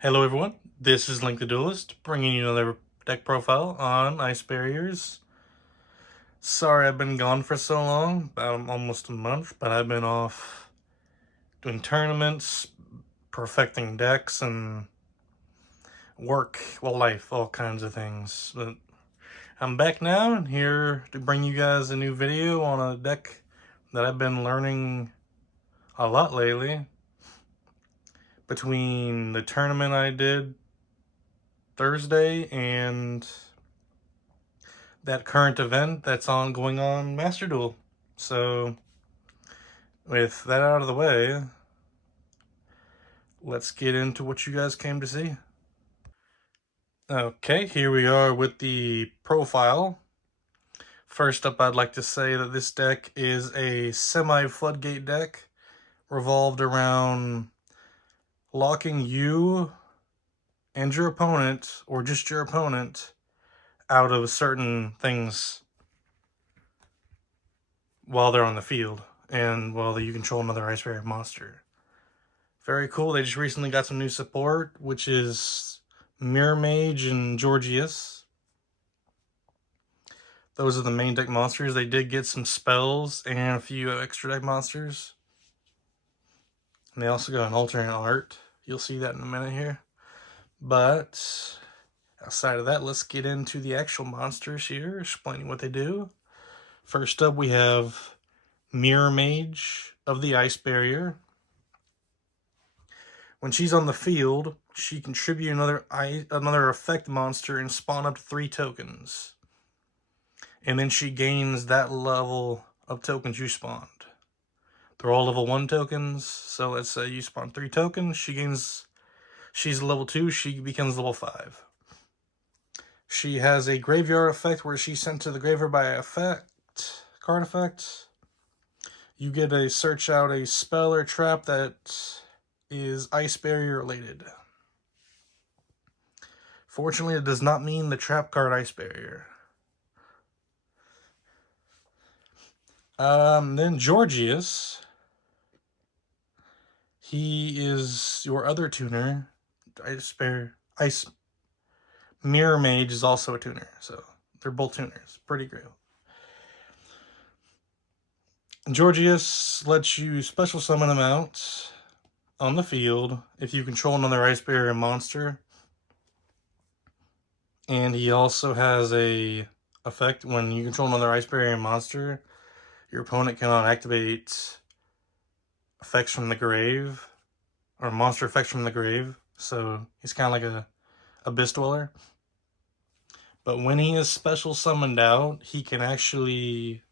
Hello everyone, this is Link the Duelist, bringing you another deck profile on Ice Barriers. Sorry I've been gone for so long, about almost a month, but I've been off doing tournaments, perfecting decks, and work, life, all kinds of things. But I'm back now and here to bring you guys a new video on a deck that I've been learning a lot lately. Between the tournament I did Thursday and that current event that's going on Master Duel. So with that out of the way, let's get into what you guys came to see. Okay, here we are with the profile. First up, I'd like to say that this deck is a semi-floodgate deck revolved around locking you and your opponent, or just your opponent, out of certain things while they're on the field and while you control another Ice Barrier monster. Very cool. They just recently got some new support, which is Mirror Mage and Georgius. Those are the main deck monsters. They did get some spells and a few extra deck monsters. And they also got an alternate art. You'll see that in a minute here. But outside of that, let's get into the actual monsters here, explaining what they do. First up, we have Mirror Mage of the Ice Barrier. When she's on the field, she can tribute another effect monster and spawn up to 3 tokens. And then she gains that level of tokens you spawned. They're all level 1 tokens, so let's say you spawn 3 tokens, she's level 2, she becomes level 5. She has a graveyard effect where she's sent to the graveyard by card effect. You get to search out a spell or trap that is Ice Barrier related. Fortunately, it does not mean the trap card Ice Barrier. Then Georgius. He is your other tuner. Ice Mirror Mage is also a tuner, so they're both tuners. Pretty great. Georgius lets you special summon him out on the field if you control another Ice Barrier monster. And he also has a effect when you control another Ice Barrier monster, your opponent cannot activate effects from the grave, or monster effects from the grave. So he's kind of like a Abyss Dweller. But when he is special summoned out, he can actually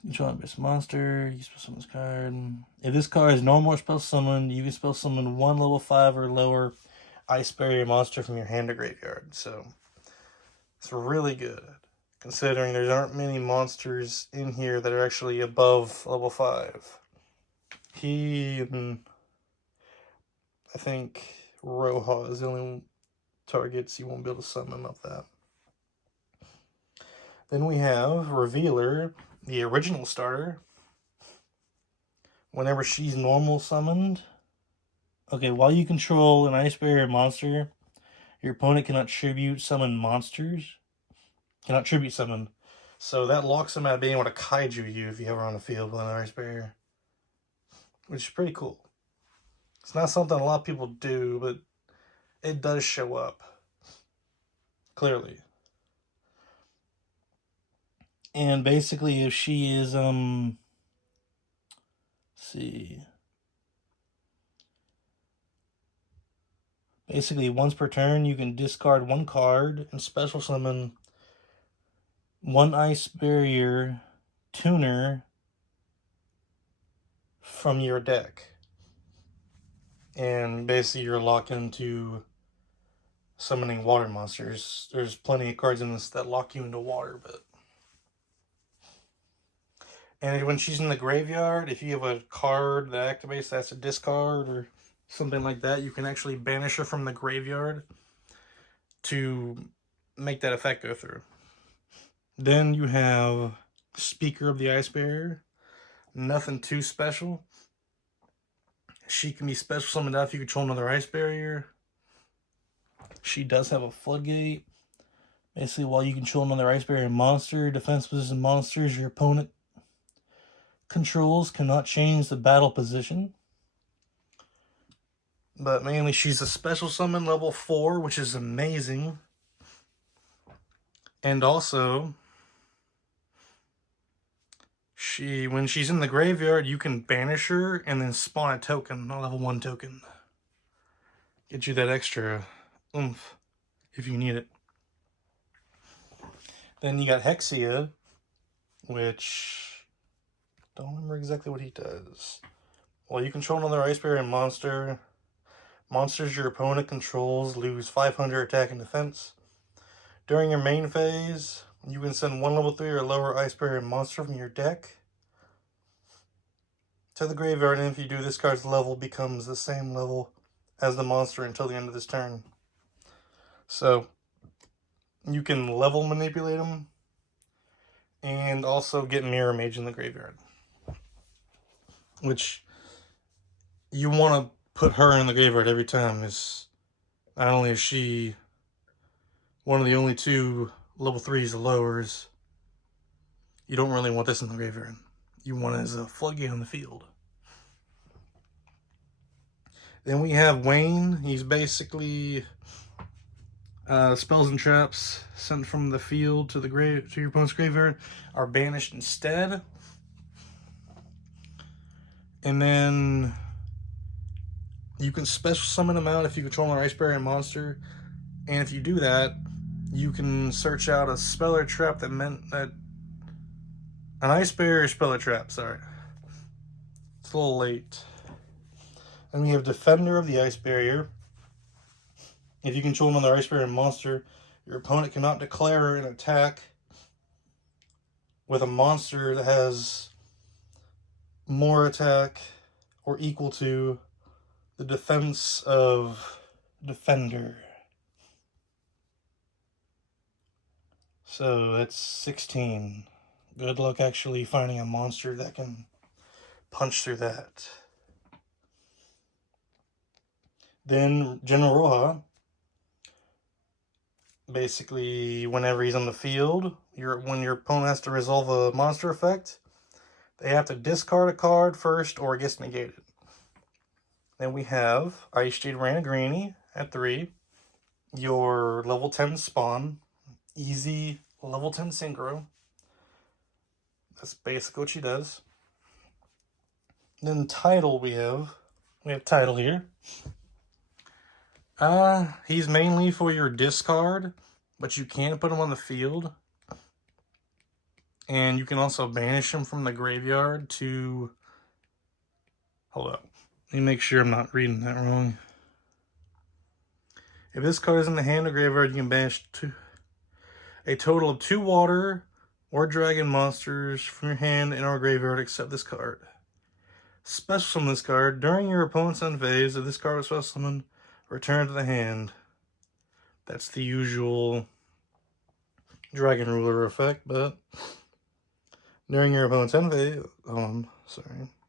control Abyss monster. You spell summon this card. If this card is no more spell summoned, you can spell summon 1 level 5 or lower Ice Barrier monster from your hand to graveyard. So it's really good, considering there aren't many monsters in here that are actually above level 5. He and I think Roja is the only targets you won't be able to summon up that. Then we have Revealer, the original starter. Whenever she's normal summoned, okay, while you control an Ice Barrier monster, your opponent cannot tribute summon monsters. Cannot tribute summon. So that locks him out of being able to kaiju you if you have her on the field with an Ice Barrier, which is pretty cool. It's not something a lot of people do, but it does show up clearly. And basically, if she is basically once per turn you can discard 1 card and special summon 1 Ice Barrier tuner from your deck. And basically you're locked into summoning water monsters. There's plenty of cards in this that lock you into water, but and when she's in the graveyard, if you have a card that activates that's a discard or something like that, you can actually banish her from the graveyard to make that effect go through. Then you have Speaker of the Ice Barrier. Nothing too special. She can be special summoned out if you control another ice barrier. She does have a floodgate. Basically, while you control another ice barrier monster, defense position monsters your opponent controls cannot change the battle position. But mainly, she's a special summon level 4, which is amazing. And also, when she's in the graveyard, you can banish her and then spawn a token, a level 1 token. Get you that extra oomph if you need it. Then you got Hexia, which don't remember exactly what he does. Well, you control another ice barrier monster. Monsters your opponent controls lose 500 attack and defense. During your main phase, you can send one level 3 or lower ice barrier monster from your deck to the graveyard, and if you do, this card's level becomes the same level as the monster until the end of this turn. So you can level manipulate them and also get Mirror Mage in the graveyard, which you want to put her in the graveyard every time. Is not only is she one of the only 2 level 3s or lowers, you don't really want this in the graveyard. You want it as a floodgate on the field. Then we have Wayne. He's basically spells and traps sent from the field to your opponent's graveyard are banished instead. And then you can special summon them out if you control an ice barrier monster. And if you do that, you can search out a spell or trap that meant that an ice barrier spell or trap, sorry. It's a little late. And we have Defender of the Ice Barrier. If you control another ice barrier monster, your opponent cannot declare an attack with a monster that has more attack or equal to the defense of Defender. So that's 16. Good luck actually finding a monster that can punch through that. Then General Roja. Basically, whenever he's on the field, when your opponent has to resolve a monster effect, they have to discard a card first or it gets negated. Then we have Ice Jade Ranagrini at 3. Your level 10 spawn. Easy level 10 synchro. That's basically what she does. Then Tidal we have Tidal here. He's mainly for your discard, but you can put him on the field. And you can also banish him from the graveyard to... Hold up. Let me make sure I'm not reading that wrong. If this card is in the hand or graveyard, you can banish a total of 2 water or dragon monsters from your hand and or graveyard except this card. Special summon this card. During your opponent's end phase, if this card was special summoned, return to the hand. That's the usual Dragon Ruler effect, but during your opponent's end phase,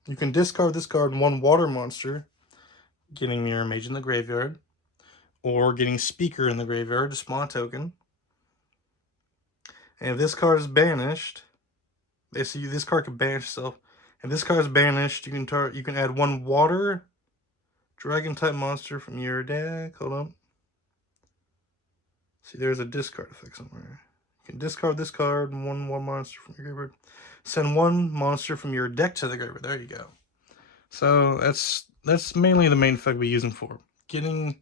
you can discard this card and 1 water monster, getting Mirror Mage in the graveyard, or getting Speaker in the graveyard to spawn a token. And if this card is banished, basically this card can banish itself. If this card is banished, you can add 1 water dragon type monster from your deck. Hold on. See, there's a discard effect somewhere. You can discard this card and 1 monster from your graveyard. Send 1 monster from your deck to the graveyard. There you go. So that's mainly the main effect we use them for. Getting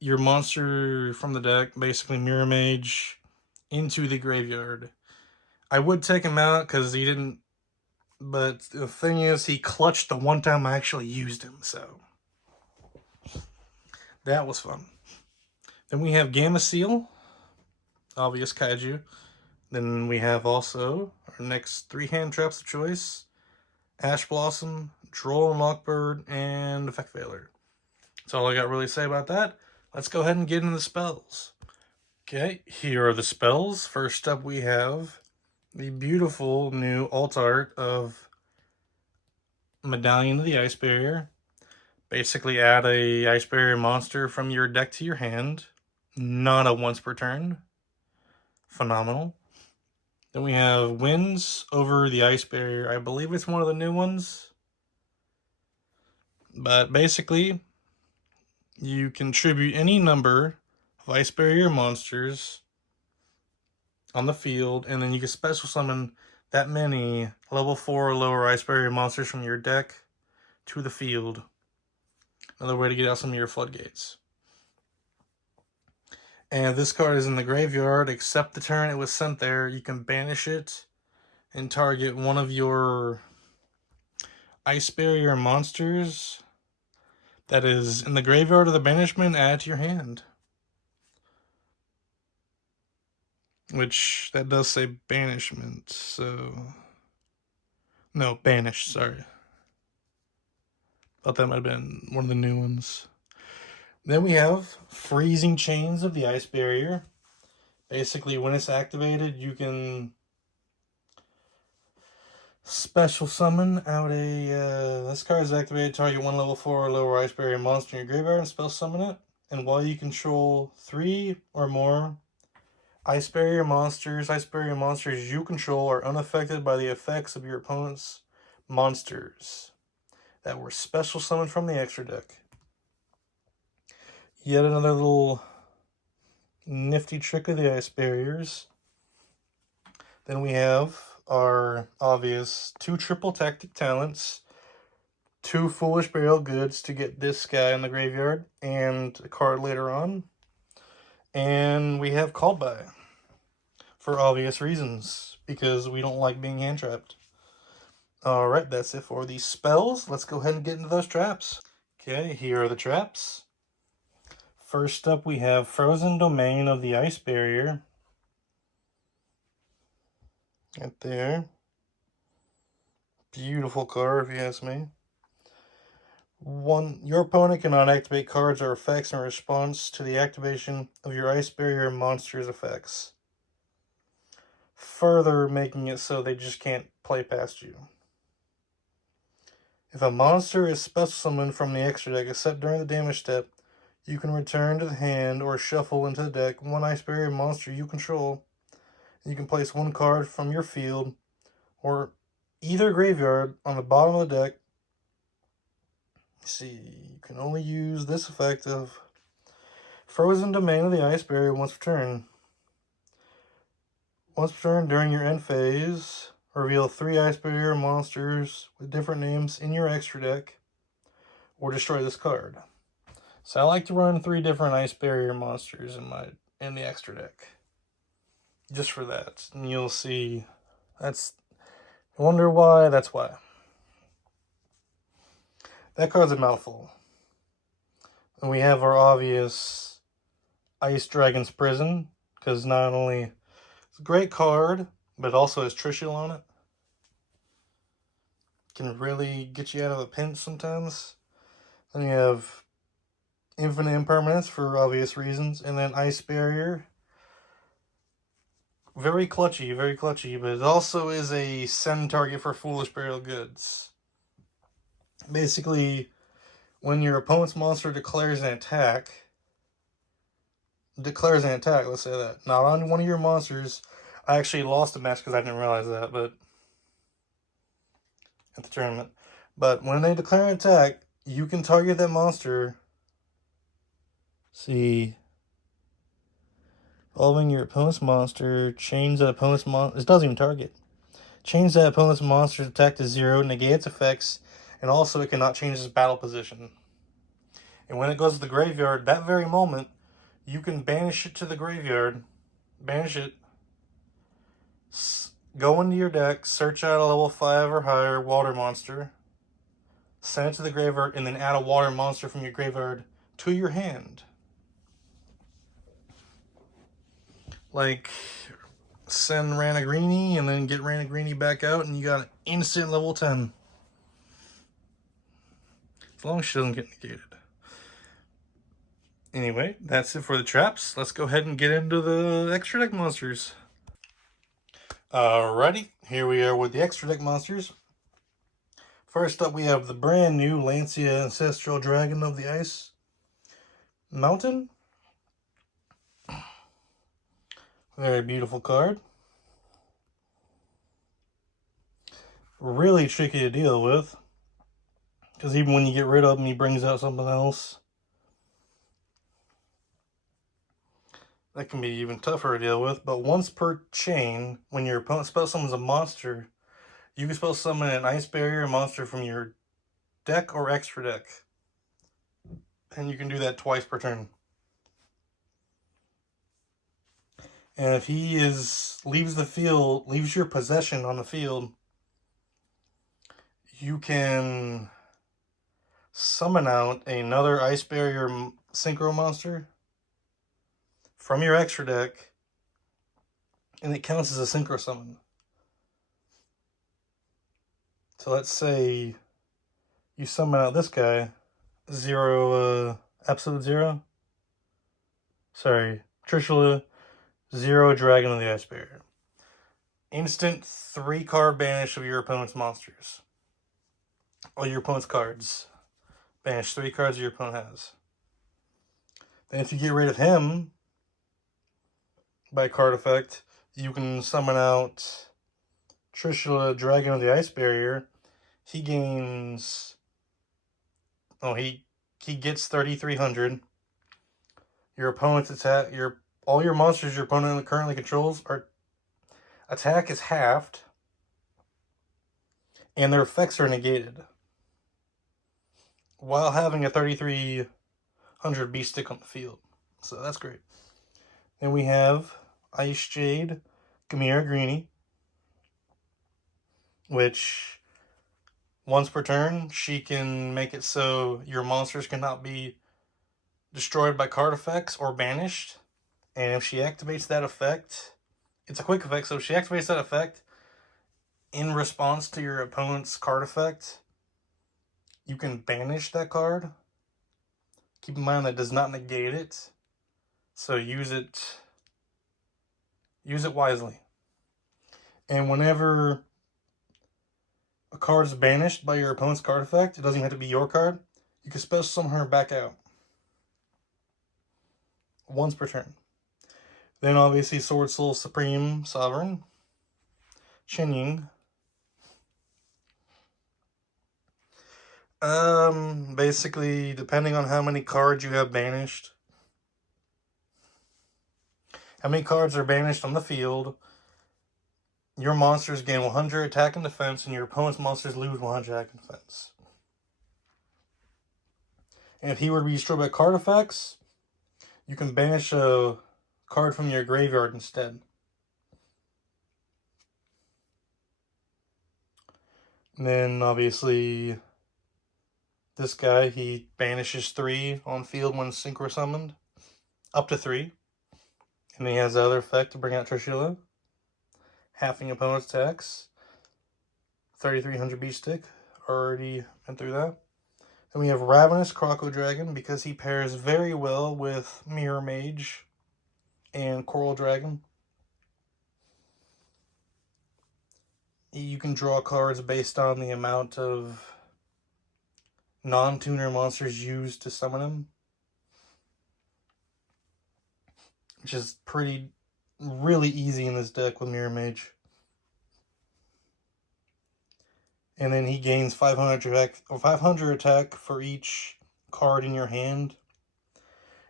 your monster from the deck, basically Mirror Mage, into the graveyard. I would take him out because he didn't, but the thing is, he clutched the one time I actually used him, so that was fun. Then we have Gameciel, obvious kaiju. Then we have also our next 3 hand traps of choice: Ash Blossom, Droll and Lockbird, and Effect Veiler. That's all I got really to say about that. Let's go ahead and get into the spells. Okay, here are the spells. First up we have the beautiful new alt art of Medallion of the Ice Barrier. Basically add a Ice Barrier monster from your deck to your hand. Not a once per turn. Phenomenal. Then we have Winds over the Ice Barrier. I believe it's one of the new ones. But basically, you contribute any number of Ice Barrier monsters on the field, and then you can special summon that many level 4 or lower Ice Barrier monsters from your deck to the field. Another way to get out some of your floodgates. And this card is in the graveyard, except the turn it was sent there. You can banish it and target one of your Ice Barrier monsters that is in the graveyard of the banishment, add to your hand. Which, that does say banishment, so... No, banish, sorry. Thought that might have been one of the new ones. Then we have Freezing Chains of the Ice Barrier. Basically, when it's activated, you can special summon out a... this card is activated, target one level 4 or lower Ice Barrier monster in your graveyard and special summon it. And while you control 3 or more Ice Barrier monsters you control are unaffected by the effects of your opponent's monsters that were special summoned from the extra deck. Yet another little nifty trick of the Ice Barriers. Then we have our obvious 2 triple tactic talents, 2 Foolish Burial Goods to get this guy in the graveyard, and a card later on. And we have Called By, for obvious reasons, because we don't like being hand trapped. Alright, that's it for these spells. Let's go ahead and get into those traps. Okay, here are the traps. First up, we have Frozen Domain of the Ice Barrier. Right there. Beautiful card, if you ask me. Your opponent cannot activate cards or effects in response to the activation of your Ice Barrier monster's effects, further making it so they just can't play past you. If a monster is special summoned from the extra deck, except during the damage step, you can return to the hand or shuffle into the deck one Ice Barrier monster you control. You can place 1 card from your field or either graveyard on the bottom of the deck. See, you can only use this effect of Frozen Domain of the Ice Barrier once per turn. Once per turn during your end phase, reveal 3 Ice Barrier monsters with different names in your extra deck, or destroy this card. So I like to run 3 different Ice Barrier monsters in the extra deck, just for that. And you'll see, I wonder why, that's why. That card's a mouthful. And we have our obvious Ice Dragon's Prison, because not only it's a great card, but it also has Trishul on it. Can really get you out of a pinch sometimes. Then you have Infinite Impermanence for obvious reasons, and then Ice Barrier. Very clutchy, but it also is a send target for Foolish Burial Goods. Basically, when your opponent's monster declares an attack, let's say that, not on one of your monsters. I actually lost a match because I didn't realize that, but at the tournament. But when they declare an attack, you can target that monster. See, involving your opponent's monster, change that opponent's monster. It doesn't even target. Change that opponent's monster's attack to 0, negate its effects, and also it cannot change its battle position. And when it goes to the graveyard, that very moment, you can banish it to the graveyard, banish it, go into your deck, search out a level 5 or higher water monster, send it to the graveyard, and then add a water monster from your graveyard to your hand. Like, send Ranagrini and then get Ranagrini back out, and you got an instant level 10. As long as she doesn't get negated. Anyway, that's it for the traps. Let's go ahead and get into the extra deck monsters. Alrighty, here we are with the extra deck monsters. First up, we have the brand new Lancia Ancestral Dragon of the Ice Mountain. Very beautiful card. Really tricky to deal with, because even when you get rid of him, he brings out something else. That can be even tougher to deal with. But once per chain, when your opponent spell summons a monster, you can spell summon an Ice Barrier monster from your deck or extra deck. And you can do that twice per turn. And if he leaves your possession on the field, you can summon out another Ice Barrier Synchro monster from your extra deck, and it counts as a Synchro summon. So let's say you summon out this guy, Absolute Zero. Sorry, Trishula, 0 Dragon of the Ice Barrier. Instant 3-card banish of your opponent's monsters. All your opponent's cards. Banish 3 cards your opponent has. Then if you get rid of him by card effect, you can summon out Trishula, Dragon of the Ice Barrier. He gains... Oh, he gets 3,300. Your opponent's attack... All your monsters your opponent currently controls are... Attack is halved. And their effects are negated, while having a 3,300 beast stick on the field. So that's great. And we have Ice Jade, Gamera Greenie, which once per turn, she can make it so your monsters cannot be destroyed by card effects or banished. And if she activates that effect, it's a quick effect, so if she activates that effect in response to your opponent's card effect, you can banish that card. Keep in mind that does not negate it, so use it wisely. And whenever a card is banished by your opponent's card effect, it doesn't even have to be your card, you can special summon her back out once per turn. Then obviously Sword Soul Supreme Sovereign, Qinying. Basically, depending on how many cards you have banished, how many cards are banished on the field, your monsters gain 100 attack and defense, and your opponent's monsters lose 100 attack and defense. And if he were to be destroyed by card effects, you can banish a card from your graveyard instead. And then, obviously, this guy, he banishes 3 on field when synchro summoned. Up to 3. And he has the other effect to bring out Trishula, halving opponent's attacks. 3,300 beast stick. Already went through that. Then we have Ravenous Croco Dragon, because he pairs very well with Mirror Mage and Coral Dragon. You can draw cards based on the amount of non-tuner monsters used to summon him, which is really easy in this deck with Mirror Mage. And then he gains 500 attack for each card in your hand.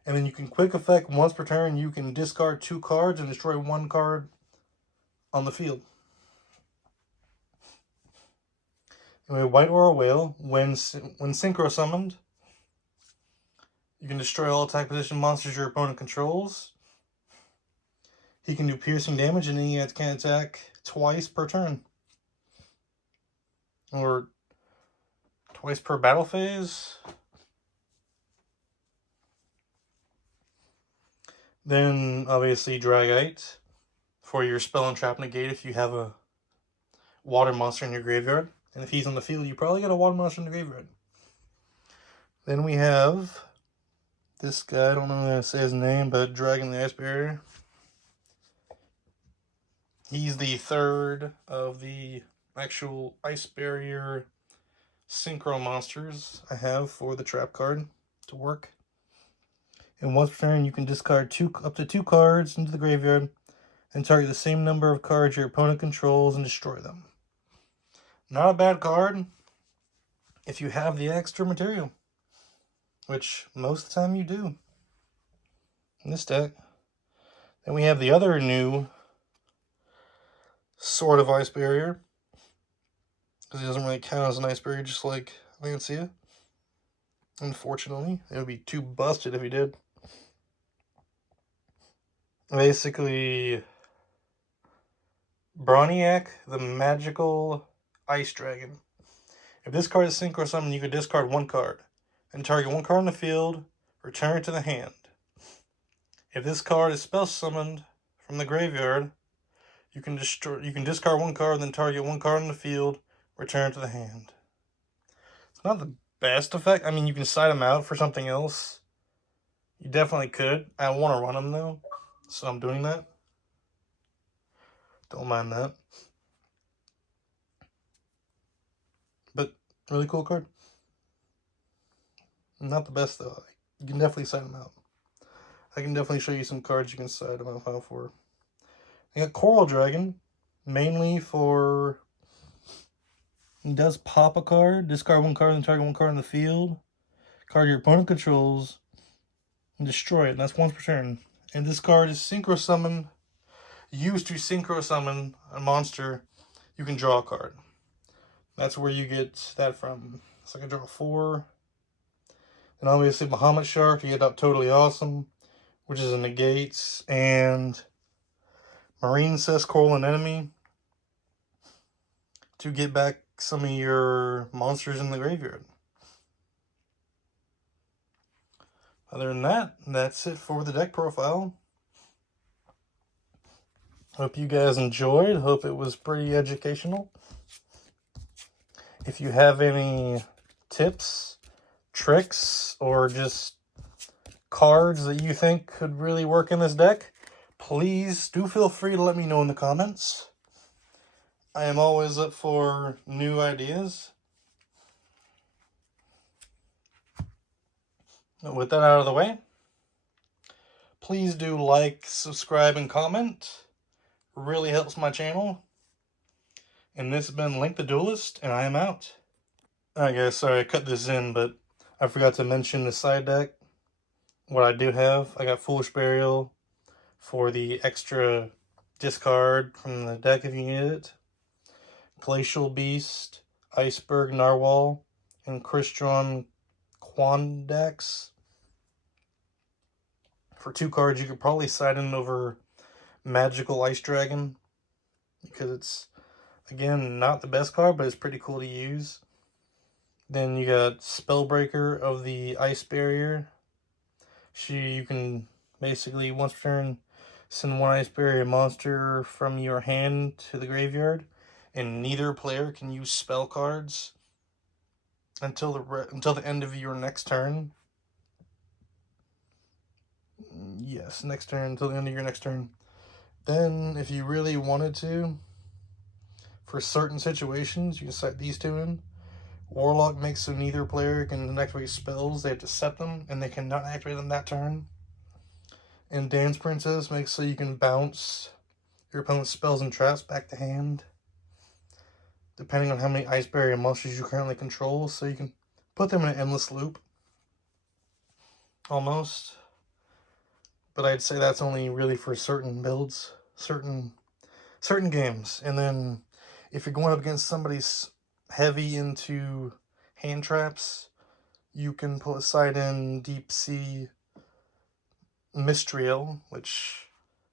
And then you can quick effect once per turn. You can discard 2 cards and destroy 1 card on the field. Anyway, White Aura Whale, when synchro summoned, you can destroy all attack position monsters your opponent controls. He can do piercing damage, and he can attack twice per turn, or twice per battle phase. Then, obviously, Dragite for your spell and trap negate if you have a water monster in your graveyard. And if he's on the field, you probably got a water monster in the graveyard. Then we have this guy, I don't know how to say his name, but Dragon the Ice Barrier. He's the 3rd of the actual Ice Barrier synchro monsters I have for the trap card to work. And once per turn, you can discard up to two cards into the graveyard and target the same number of cards your opponent controls and destroy them. Not a bad card if you have the extra material, which most of the time you do in this deck. Then we have the other new Sword of Ice Barrier, because he doesn't really count as an Ice Barrier, just like Lancea. Unfortunately, it would be too busted if he did. Basically, Broniac, the magical ice dragon. If this card is synchro summoned, you can discard one card and target one card in the field, return it to the hand. If this card is spell summoned from the graveyard, you can discard one card, then target one card in the field, return it to the hand. It's not the best effect. I mean, you can side them out for something else. You definitely could. I want to run them though, so I'm doing that. Don't mind that. But really cool card. Not the best though. You can definitely side them out. I can definitely show you some cards you can side them out for. I got Coral Dragon, mainly for... He does pop a card, discard one card, and target one card in the field. Card your opponent controls, and destroy it. And that's once per turn. And this card is synchro summon. Used to synchro summon a monster, you can draw a card. That's where you get that from. So I can draw 4. And obviously Bahamut Shark, you get up Totally Awesome, which is a negates, and Marine Cess Coral Anemone to get back some of your monsters in the graveyard. Other than that, that's it for the deck profile. Hope you guys enjoyed. Hope it was pretty educational. If you have any tips, tricks, or just cards that you think could really work in this deck, please do feel free to let me know in the comments. I am always up for new ideas. With that out of the way, please do like, subscribe, and comment. Really helps my channel. And this has been Link the Duelist, and I am out. Alright guys, sorry I cut this in, but I forgot to mention the side deck. What I do have, I got Foolish Burial for the extra discard from the deck if you need it. Glacial Beast, Iceberg Narwhal, and Crystron Quandax. For 2 cards, you could probably side in over Magical Ice Dragon, because it's, again, not the best card, but it's pretty cool to use. Then you got Spellbreaker of the Ice Barrier. You can basically, once per turn, send one Ice Barrier monster from your hand to the graveyard, and neither player can use spell cards until the end of your next turn. Yes, next turn, until the end of your next turn. Then, if you really wanted to, for certain situations, you can set these 2 in. Warlock makes so neither player can activate spells. They have to set them, and they cannot activate them that turn. And Dance Princess makes so you can bounce your opponent's spells and traps back to hand, depending on how many Ice Barrier monsters you currently control. So you can put them in an endless loop, almost. But I'd say that's only really for certain builds, certain games. And then if you're going up against somebody's heavy into hand traps, you can put aside in Deep Sea Mistral, which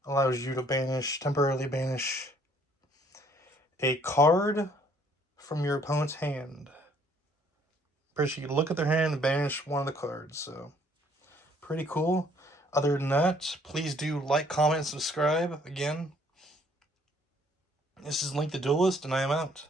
allows you to temporarily banish a card from your opponent's hand. Pretty sure you can look at their hand and banish one of the cards, so pretty cool. Other than that, please do like, comment, and subscribe. Again, this is Link the Duelist, and I am out.